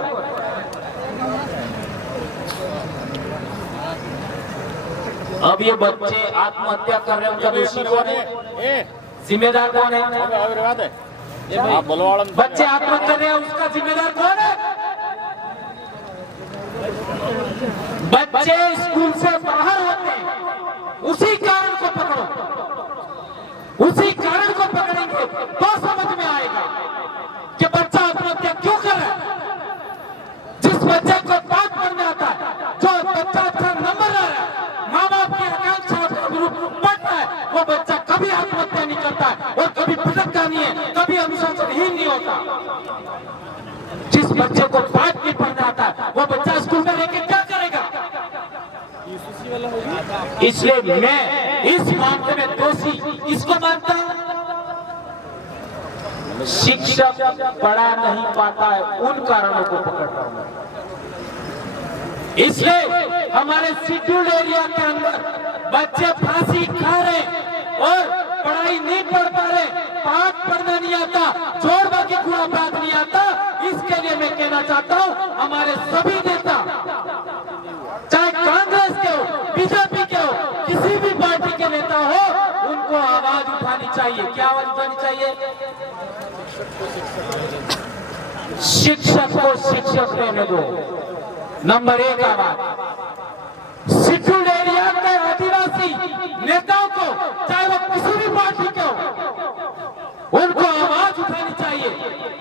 अब ये बच्चे आत्महत्या कर रहे हैं, उनका दोषी कौन है? जिम्मेदार कौन है? बच्चे आत्महत्या कर रहे हैं, उसका जिम्मेदार कौन है? बच्चे स्कूल से बाहर होते हैं, उसी कारण को पकड़ो, उसी कारण को पकड़ेंगे तो समझ में आएगा कि बच्चा आत्महत्या क्यों कर रहा है। जिस बच्चे को पाठ पढ़ने आता है, जो बच्चा अच्छा नंबर ला रहा है, माँ बाप की आकांक्षा के अनुरूप पढ़ता है, वो बच्चा कभी आत्महत्या नहीं करता है, और कभी भटकता नहीं है, कभी अनुशासनहीन नहीं होता। जिस बच्चे को पाठ नहीं पढ़ना आता है, वो बच्चा स्कूल में रहकर क्या करेगा? इसलिए मैं इस मामले में दोषी इसको मानता हूं, शिक्षक पढ़ा नहीं पाता है, उन कारणों को पकड़ रहा हूं। इसलिए हमारे शेड्यूल्ड एरिया के अंदर बच्चे फांसी खा रहे और पढ़ाई नहीं पढ़ पा रहे, पाठ पढ़ना नहीं आता, छोड़ बाकी पूरा बात नहीं आता। इसके लिए मैं कहना चाहता हूं, हमारे सभी नेता, चाहे कांग्रेस के हो, बीजेपी के हो, किसी भी पार्टी के बताइए? शिक्षक को शिक्षक रहने दो, नंबर 1 आवाज। शेड्यूल्ड एरिया के आदिवासी नेताओं को, चाहे वो किसी भी पार्टी के हो, उनको आवाज उठानी चाहिए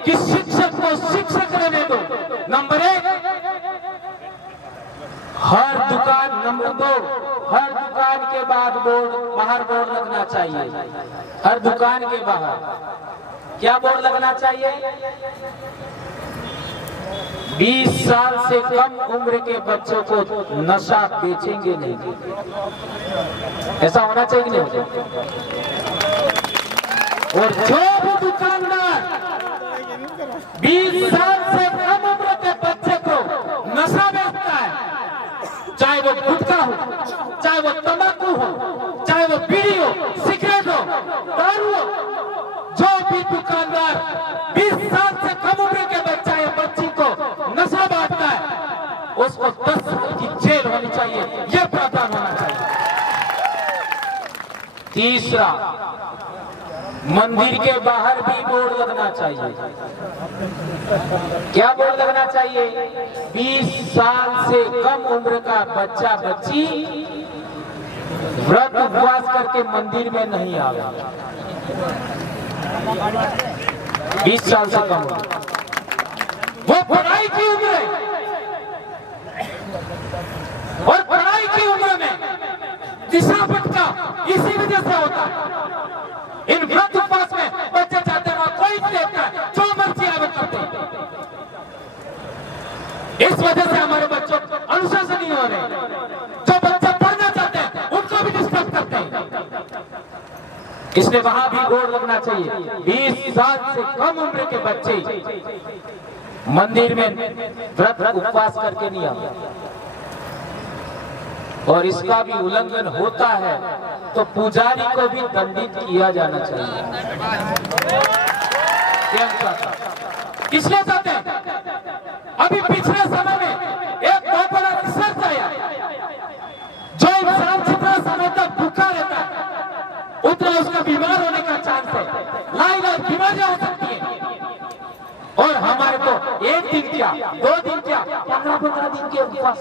कि शिक्षक को शिक्षक रहने दो, नंबर 1। हर दुकान, नंबर 2, हर दुकान के बाद बाहर बोर्ड लगना चाहिए। हर दुकान के बाहर क्या बोर्ड लगना चाहिए? 20 साल से कम उम्र के बच्चों को नशा बेचेंगे नहीं, ऐसा होना चाहिए कि नहीं? और जो भी दुकानदार 20 साल से कम उम्र के बच्चे को नशा बेचता है, चाहे वो गुटखा हो, चाहे वो तंबाकू हो, चाहे वो बीड़ी हो, सिगरेट हो, दारू हो, जो भी दुकानदार 20 साल से कम उम्र के बच्चा या बच्ची को नशा बांटता है, उसको 10 साल की जेल होनी चाहिए, यह प्रावधान होना चाहिए। तीसरा, मंदिर के बाहर भी बोर्ड लगना चाहिए। क्या बोर्ड लगना चाहिए? 20 साल से कम उम्र का बच्चा बच्ची व्रत उपवास करके मंदिर में नहीं आवे। 20 साल से कम उम्र, वो पढ़ाई की उम्र है, और पढ़ाई की उम्र में दिशा भटका इसी वजह से होता है। इन व्रत उपवास में बच्चे चाहते हैं कोई देखता है, जो मर्जी आवे करते हैं। इस वजह से हमारे बच्चों अनुशासनीय हो रहे हैं। जो बच्चे पढ़ना चाहते हैं उनको भी डिस्टर्ब करते हैं, इसलिए वहां भी बोर्ड लगना चाहिए। 20 साल से कम उम्र के बच्चे मंदिर में व्रत उपवास करके नहीं आते, और इसका भी उल्लंघन होता है तो पुजारी को भी दंडित किया जाना चाहिए। इसलिए चाहते हैं, अभी पिछले समय में एक बहुत बड़ा रिसर्च आया, जो इंसान जितना समय तक भूखा रहता है उतना उसका बीमार होने का चांस है, लाइलाज बीमारियां हो सकती है। और हमारे को 1 दिन क्या, 2 दिन क्या, 15-15 दिन के उपवास,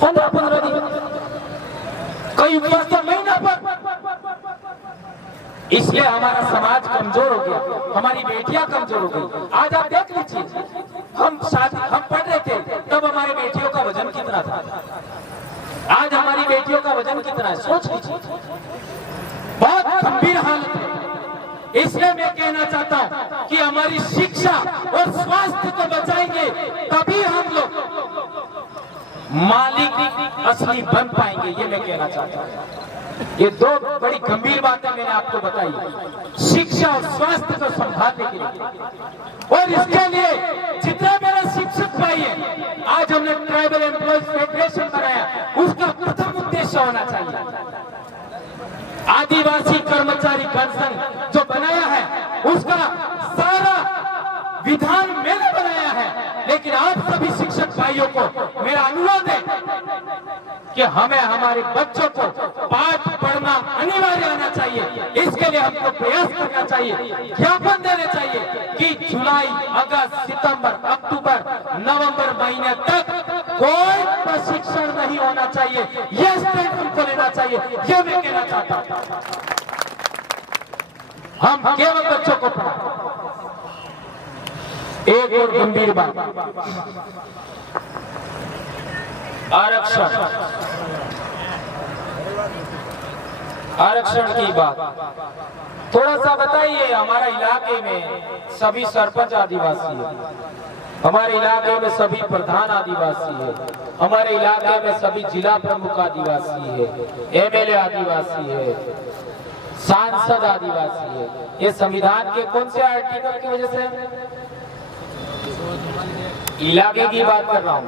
15-15 दिन, कई उपवास तो महीना पर। इसलिए हमारा समाज कमजोर हो गया, हमारी बेटियां कमजोर हो गई। आज आप देख लीजिए, हम पढ़ रहे थे तब हमारी बेटियों का वजन कितना था, आज हमारी बेटियों का वजन कितना है, सोच लीजिए। बहुत गंभीर हालत है। इसलिए मैं कहना चाहता हूं कि हमारी शिक्षा और स्वास्थ्य को बचाएंगे तभी हम लोग मालिक असली बन पाएंगे, ये मैं कहना चाहता हूं। ये 2 बड़ी गंभीर बातें मैंने आपको बताई, शिक्षा और स्वास्थ्य को संभालने के लिए। और इसके लिए जितने मेरे शिक्षक भाई हैं, आज हमने ट्राइबल एम्प्लॉयज फेडरेशन बनाया, उसका प्रथम उद्देश्य होना चाहिए आदिवासी कर्मचारी संघ जो बनाया है उसका सारा विधान मैंने बनाया है। लेकिन आप सभी शिक्षक भाइयों को मेरा अनुरोध है कि हमें हमारे बच्चों को पाठ पढ़ना अनिवार्य आना चाहिए। इसके लिए हमको प्रयास करना चाहिए, ज्ञापन देने चाहिए कि जुलाई, अगस्त, सितंबर, अक्टूबर, नवंबर महीने तक कोई प्रशिक्षण नहीं होना चाहिए। यह स्टैंड हमको लेना चाहिए, यह मैं कहना चाहता हूं। हम केवल बच्चों को पढ़ाएं। एक और गंभीर बात, आरक्षण की बात थोड़ा सा बताइए। हमारे इलाके में सभी सरपंच आदिवासी है, हमारे इलाके में सभी प्रधान आदिवासी है, हमारे इलाके में सभी जिला प्रमुख आदिवासी है, एमएलए आदिवासी है, सांसद आदिवासी है। ये संविधान के कौन से आर्टिकल की वजह से? इलाके की बात कर रहा हूं,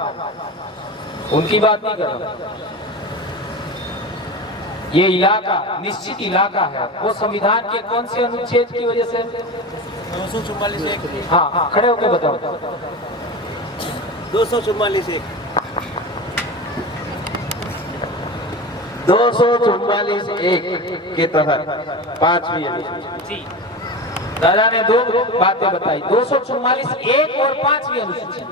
उनकी बात नहीं कर रहा हूं। ये इलाका निश्चित इलाका है, वो संविधान के कौन से अनुच्छेद की वजह से? 244(1). हाँ, खड़े होकर बताओ। 244(1). 244(1) के तहत 5वीं अनुसूची। दादा ने दो बातें बताई, 244(1) और 5वीं अनुसूची।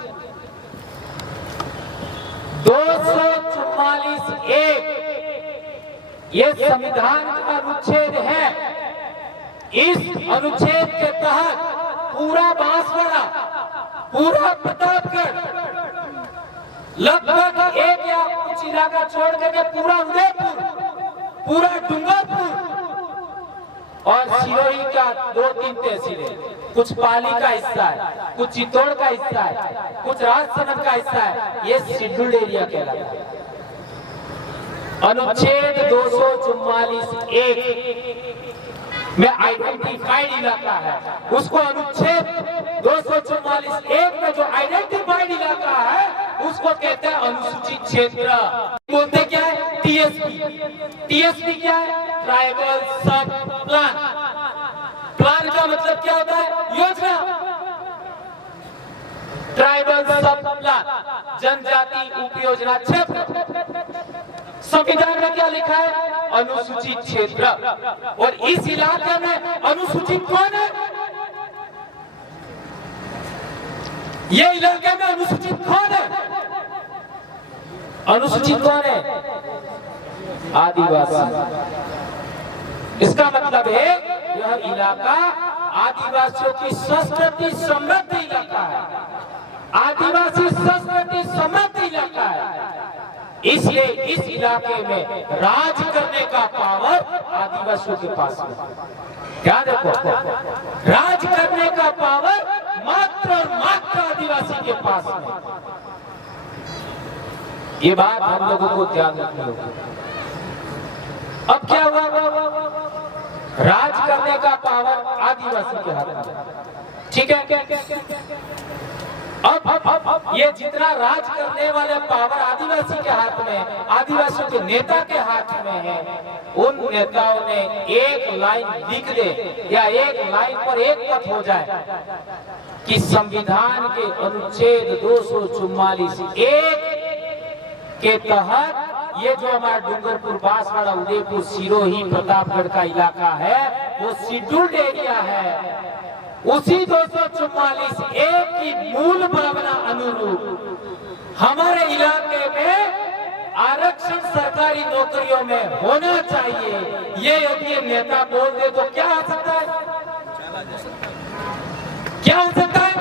244(1) ये संविधान का अनुच्छेद है। इस अनुच्छेद के तहत पूरा बांसवाड़ा, पूरा प्रतापगढ़, लगभग एक या कुछ इलाका छोड़ करके पूरा उदयपुर, पूरा डूंगरपुर और सिरोही का 2-3 तहसीलें, कुछ पाली का हिस्सा है, कुछ चित्तौड़ का हिस्सा है, कुछ राजसमंद का हिस्सा है, ये शेड्यूल्ड एरिया कहलाता है। अनुच्छेद 244(1) में आइडेंटिफाइड इलाका है, उसको अनुच्छेद 244(1) में जो आइडेंटिफाइड इलाका है उसको कहते हैं अनुसूचित क्षेत्र। बोलते क्या है? टीएसपी। टीएसपी क्या है? ट्राइबल सब प्लान। प्लान का मतलब क्या होता है? योजना। ट्राइबल सब प्लान, जनजाति उपयोजना क्षेत्र। संविधान में क्या लिखा है? अनुसूचित क्षेत्र। और इस इलाके में अनुसूचित कौन है? ये इलाके में अनुसूचित कौन है? अनुसूचित कौन है? आदिवासी। इसका मतलब है यह इलाका आदिवासियों की संस्कृति समृद्ध इलाका है, आदिवासी संस्कृति समृद्ध इलाका है। इसलिए इस इलाके में राज करने का पावर आदिवासियों के पास है। क्या देखो, राज करने का पावर मात्र और मात्र आदिवासी के पास है। ये बात हम लोगों को ध्यान रखनी होगी। अब क्या हुआ? राज करने का पावर आदिवासी के हाथ में, ठीक है? अब ये जितना राज करने वाले पावर आदिवासी के हाथ में, आदिवासियों के नेता के हाथ में है, उन नेताओं ने एक लाइन लिख दे या एक लाइन पर एक मत हो जाए कि संविधान के अनुच्छेद 244(1) के तहत ये जो हमारा डूंगरपुर, बांसवाड़ा, उदयपुर, सिरोही, प्रतापगढ़ का इलाका है वो शेड्यूल्ड एरिया है। उसी 244(1) की मूल भावना अनुरूप हमारे इलाके में आरक्षण सरकारी नौकरियों में होना चाहिए। ये यदि नेता बोल दे तो क्या हो सकता है? क्या हो सकता है?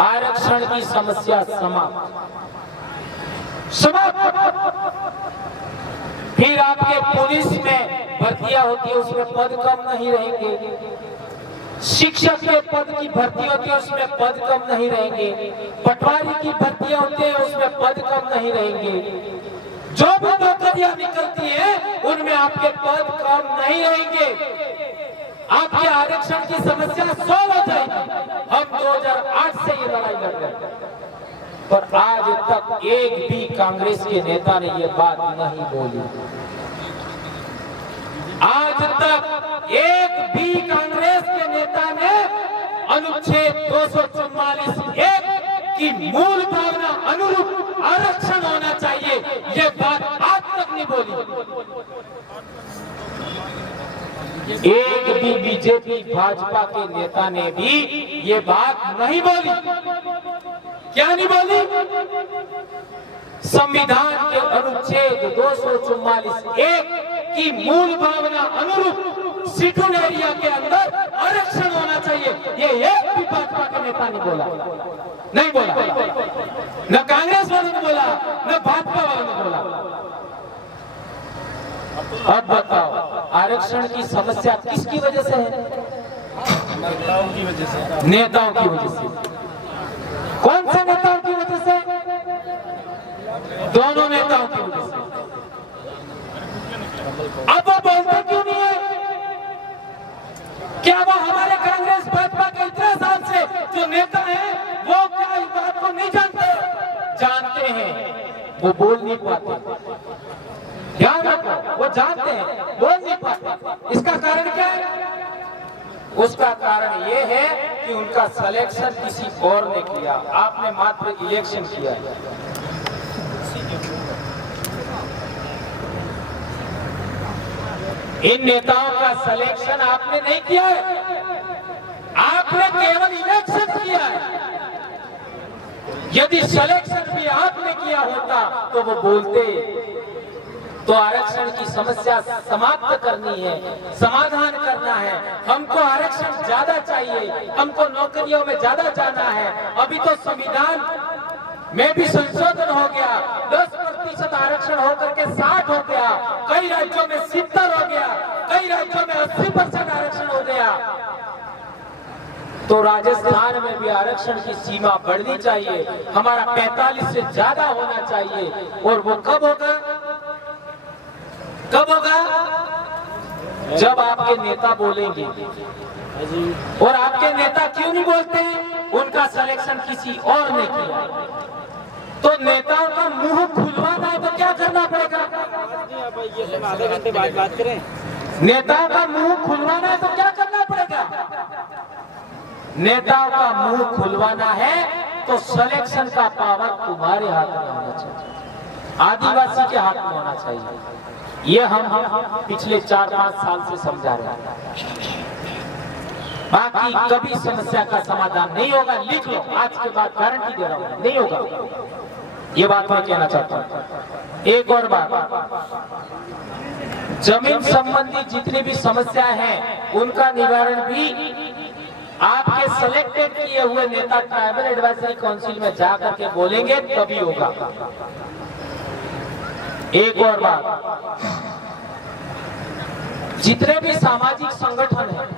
आरक्षण की समस्या समाप्त। फिर आपके पुलिस में भर्तियां होती है, उसमें पद कम नहीं रहेंगे। शिक्षक के पद की भर्ती होती है, उसमें पद कम नहीं रहेंगे। पटवारी की भर्तियां होती है, उसमें पद कम नहीं रहेंगे। जो भी नौकरियां निकलती है उनमें आपके पद कम नहीं रहेंगे। आपके आरक्षण की समस्या सॉल्व हो जाएगी। हम 2008 से ये लड़ाई लड़ रहे हैं, पर आज तक एक भी कांग्रेस के नेता ने ये बात नहीं बोली। आज तक एक भी कांग्रेस के नेता ने अनुच्छेद 244(1) की मूल भावना अनुरूप आरक्षण होना चाहिए, ये बात आज तक नहीं बोली। एक भी बीजेपी भाजपा के नेता ने भी ये बात नहीं बोली। क्या नहीं बोली? संविधान के अनुच्छेद 244(1) की मूल भावना अनुरूप शेड्यूल्ड एरिया के अंदर आरक्षण होना चाहिए, ये एक भी भाजपा के नेता ने बोला, नहीं बोला। न कांग्रेस वालों ने बोला, न भाजपा वालों ने बोला। अब बताओ, आरक्षण की समस्या किसकी वजह से है? नेताओं की वजह से। नेताओं की वजह से। कौन से नेताओं की वजह से? दोनों नेताओं की वजह से। अब वो बोलते क्यों नहीं है? क्या वो हमारे कांग्रेस भाजपा के इतने साल से जो नेता हैं वो क्या इस बात को नहीं जानते? जानते हैं, वो बोल नहीं पाते। ध्यान रखो, वो जानते हैं, बोल नहीं पाते। इसका कारण क्या है? उसका कारण ये है कि उनका सिलेक्शन किसी और ने किया, आपने मात्र इलेक्शन किया। इन नेताओं का सिलेक्शन आपने नहीं किया है, आपने केवल इलेक्शन किया है। यदि सिलेक्शन भी आपने किया होता तो वो बोलते, तो आरक्षण की समस्या समाप्त करनी है, समाधान करना है। हमको आरक्षण ज्यादा चाहिए, हमको नौकरियों में ज्यादा जाना है। अभी तो संविधान में भी संशोधन हो गया, 10% आरक्षण होकर के 60 हो गया, कई राज्यों में 70 हो गया, कई राज्यों में 80% आरक्षण हो गया। तो राजस्थान में भी आरक्षण की सीमा बढ़नी चाहिए, हमारा 45 से ज्यादा होना चाहिए। और वो कब होगा? कब होगा? जब आपके नेता बोलेंगे। और आपके नेता क्यों नहीं बोलते? उनका सिलेक्शन किसी और ने किया। तो नेताओं का मुंह खुलवाना है तो क्या करना पड़ेगा? आधे घंटे बाद बात करें। नेताओं का मुंह खुलवाना है तो क्या करना पड़ेगा? नेताओं का मुंह खुलवाना है तो सिलेक्शन का पावर तुम्हारे हाथ में होना चाहिए, आदिवासी के हाथ में होना चाहिए। ये हम पिछले 4-5 साल से समझा रहे हैं। बाकी कभी समस्या का समाधान नहीं होगा, लिख लो, आज के बाद गारंटी दे रहा हूं, नहीं होगा। ये बात मैं कहना चाहता हूं। एक और बात, जमीन संबंधी जितनी भी समस्या है उनका निवारण भी आपके सिलेक्टेड किए हुए नेता ट्राइबल एडवाइजरी काउंसिल में जाकर के बोलेंगे तभी होगा। एक और बात, जितने भी सामाजिक संगठन हैं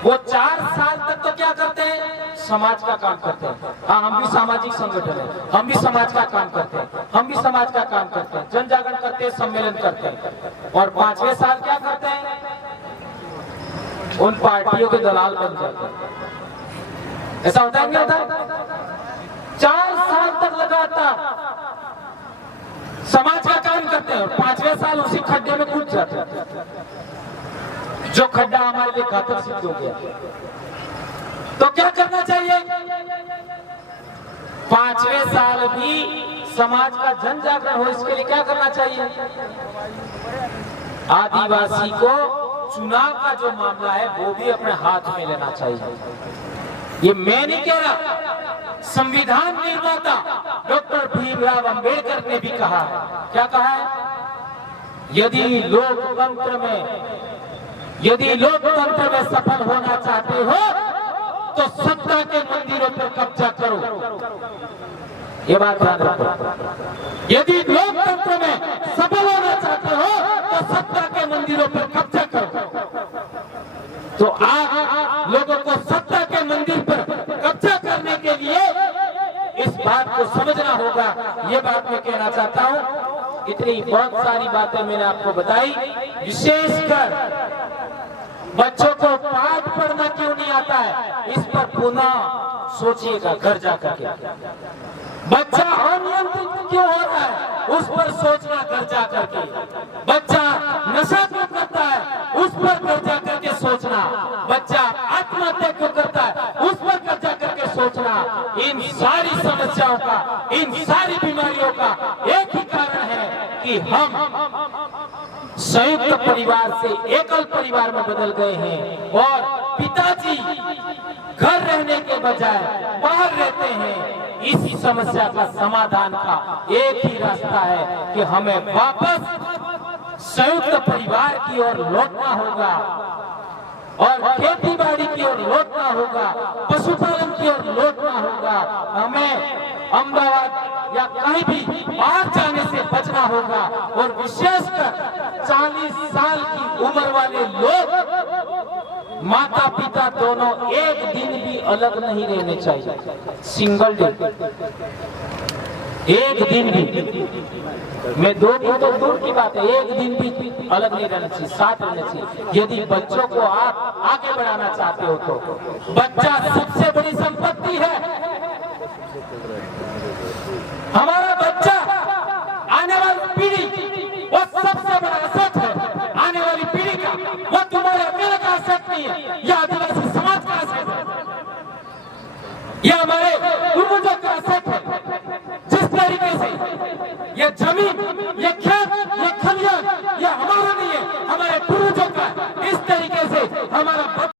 वो 4 साल तक तो क्या करते हैं? समाज का काम करते हैं। हाँ, हम भी सामाजिक संगठन है, हम भी समाज का काम करते हैं, हम भी समाज का काम करते हैं, जन जागरण करते हैं, सम्मेलन करते हैं। और 5वें साल क्या करते हैं? उन पार्टियों के दलाल बन जाते हैं। ऐसा होता है, नहीं होता? 4 साल तक लगातार समाज का काम करते हैं और 5वें साल उसी खड्डे में कूद जाते हैं, जो खड्डा हमारे लिए घातक सिद्ध हो गया। तो क्या करना चाहिए? 5वें साल भी समाज का जन जागरण हो, इसके लिए क्या करना चाहिए? आदिवासी को चुनाव का जो मामला है वो भी अपने हाथ में लेना चाहिए। ये मैं नहीं कह रहा, संविधान निर्माता डॉक्टर भीमराव अंबेडकर ने भी कहा है। क्या कहा है? यदि लोकतंत्र में सफल होना चाहते हो तो सत्ता के मंदिरों पर कब्जा करो। ये बात ध्यान रखो। यदि लोकतंत्र में सफल होना चाहते हो तो सत्ता के मंदिरों पर कब्जा करो। तो आप लोगों को सत्ता के मंदिर पर कब्जा करने के लिए इस बात को समझना होगा। ये बात मैं कहना चाहता हूं। इतनी बहुत सारी बातें मैंने आपको बताई। विशेषकर बच्चों को पाठ पढ़ना क्यों नहीं आता है, इस पर पुनः सोचिएगा घर जाकर के। बच्चा अनियंत्रित क्यों हो रहा है, उस पर सोचना घर जाकर के। बच्चा नशा क्यों करता है, उस पर घर जाकर के सोचना। बच्चा आत्महत्या क्यों करता है, उस पर घर जाकर के सोचना। इन सारी समस्याओं का, इन सारी बीमारियों का एक ही कारण है कि हम संयुक्त परिवार से एकल परिवार में बदल गए हैं और पिताजी घर रहने के बजाय बाहर रहते हैं। इसी समस्या का समाधान का एक ही रास्ता है कि हमें वापस संयुक्त परिवार की ओर लौटना होगा और खेती बाड़ी की ओर लौटना होगा, पशुपालन की ओर लौटना होगा। हमें अहमदाबाद या कहीं भी बाहर जाने से बचना होगा। और विशेषकर 40 साल की उम्र वाले लोग, माता पिता दोनों एक दिन भी अलग नहीं रहने चाहिए। सिंगल डे, एक दिन भी, मैं 2 दिन तो दूर की बात है, एक दिन भी अलग नहीं रहना चाहिए, साथ रहना चाहिए। यदि बच्चों को आप आगे बढ़ाना चाहते हो तो बच्चा सबसे बड़ी संपत्ति है। हमारा बच्चा आने वाली पीढ़ी वो सबसे बड़ा असेट है। आने वाली पीढ़ी का वो तुम्हारे अकेले का असेट नहीं है, यह आदिवासी समाज का असेट है, यह हमारे पूर्वजों का असेट है। जिस तरीके से ये जमीन, ये खेत, ये खलियान, ये हमारा नहीं है, हमारे पूर्वजों हमारा